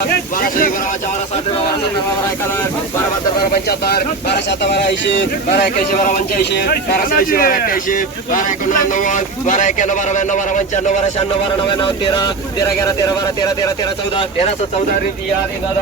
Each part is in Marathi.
बाराशे बारा साठ बारा सत्तर एकाहत्तर बारा बहात्तर बारा पंच्याहत्तर बारा शहात्तर बारा ऐंशी बारा एक्याऐंशी बारा पंच्याऐंशी बारा शहाऐंशी बारा एक्क्याऐंशी बारा एकोणनव्वद नव्वद बारा एक्याण्णव बारा ब्याण्णव बारा पंच्याण्णव बारा शहाण्णव बारा नव्याण्णव तेरा तेरा गेरा तेरा बारा तेरा तेरा तेरा चौदा तेराशे चौदा रिपिया हजार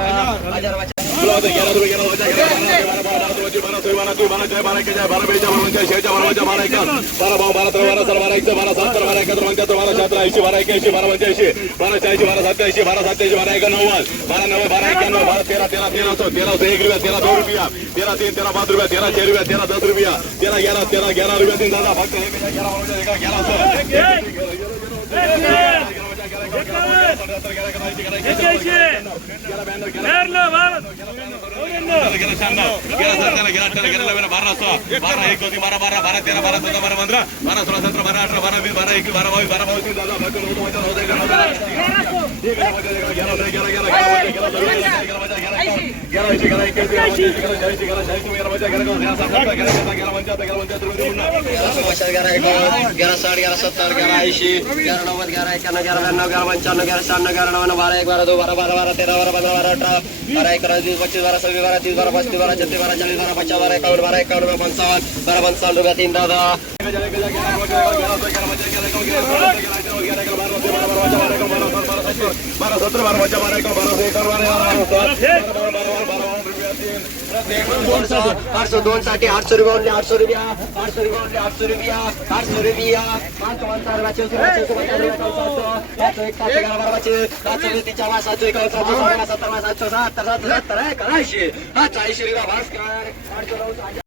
बाराची बारा सोय बारा तू बारा जय बारा एक जय बारा बेच्या बारा शेच्या बाराच्या बारा एक बारा भाऊ बारा तर बारा सर बारा एक बारा सात तर बारा एकत्र पंच्याहत्तर बारा शहात्तर ऐंशी बारा ऐंशी बारा पंच्याऐंशी बारा शहाऐंशी बारा सत्याऐंशी बारा सत्याऐंशी बारा एक नव्वद बारा नव्वद बारा एक्याण्णव बारा तेरा तेरा तेरा सौ तेरा सौ एक रुपया तेरा दो रुपया तेरा तीन तेरा पाच रुपया तेरा छे रुपया तेरा दस रुपया तेरा ग्यारा तेरा ग्यारा रुपया तीन दादा फक्त एक ग्यारा ग्यारा सौ एक सत्तर, ग्यारह, ग्यारह, ग्यारह, पंच्याहत्तर, ग्यारह, पंच्याहत्तर, रुपये पुन्हा. ग्यारह एकावन्न ग्यारह साठ ग्यारह सत्तर ग्यारह ऐंशी ग्यारह नव्वद ग्यारह एक्याण्णव ग्यारह ब्याण्णव ग्यारह पंच्याण्णव ग्यारह शहाण्णव ग्यारह नव्याण्णव बारा एक बारा दो बारा बारा बारा तेरा बारा पंधरा बारा अठरा बारा एकोणीस वीस पच्चीस बारा सव्वीस बारा तीस बारा पस्तीस बारा छत्तीस बारा चाळीस बारा पचास बारा एकावन्न बारा एकावन्न पंचावन्न बारा पंचावन्न रुपया तीन दादा बारा सतरा बारा पंचा बारा एका बारा एकावन्न बारा बारा आठ सौ दोन साठी आठ सौ रुपये ओनली बारह पच्चीस बारह छत्तीस बारह चालीस बारह पचास बारह इक्यावन बारह इक्यावन में पंचावन बारह पंचावन रुपया तीन दादा बारह सत्रह बारह पचास बारह बारह આઠસો દોન સાથે આઠસો રૂપિયા ઓનલી આઠસો રૂપિયા આઠસો રૂપિયા ઓનલી આઠસો રૂપિયા આઠસો રૂપિયા પાંચસો પંચાર વાંચે સાતસો એકાવન સાતસો એકાવન સાતસો સત્તર સાતસો સત્તર સત્તર કરાય છે હા ચાલીસ રૂપિયા વર્ષ